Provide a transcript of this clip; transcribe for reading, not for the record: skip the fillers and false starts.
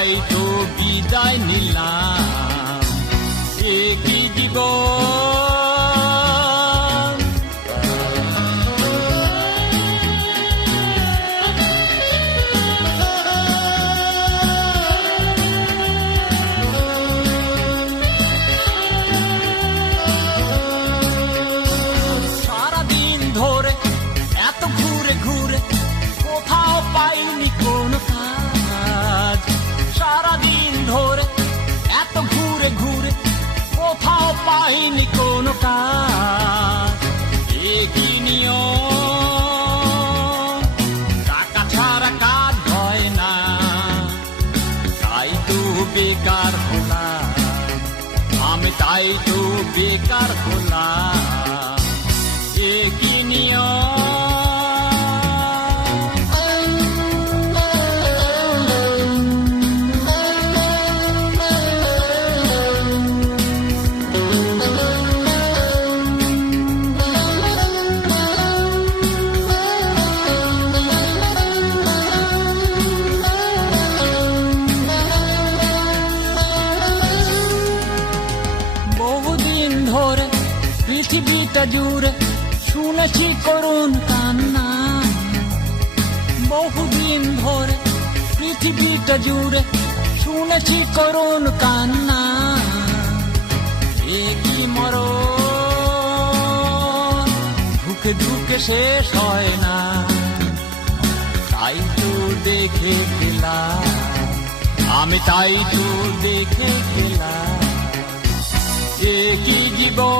তাই তো বিদায় নিলাম, এ কি জীবন। সারাদিন ধরে এত ঘুরে ঘুরে কোথাও পাইনি কোনো কাজ, সারাদিন ধরে এত ঘুরে ঘুরে কোথাও পাইনি কোনো কাজ। একই নিয়ম, টাকা ছাড়া কাজ হয় না, তাই তো বেকার হলাম আমি, তাই তো বেকার হলাম। একই নিয়ম। বহুদিন ধরে পৃথিবীটা জুড়ে শুনেছি করুণ কান্না, বহুদিন ধরে পৃথিবীটা জুড়ে শুনেছি করুণ কান্না। একই মরণ ধুকে ধুকে শেষ হয় না, তাই তো দেখে গেলাম আমি, তাই তো দেখে গেলাম। একই জীবন।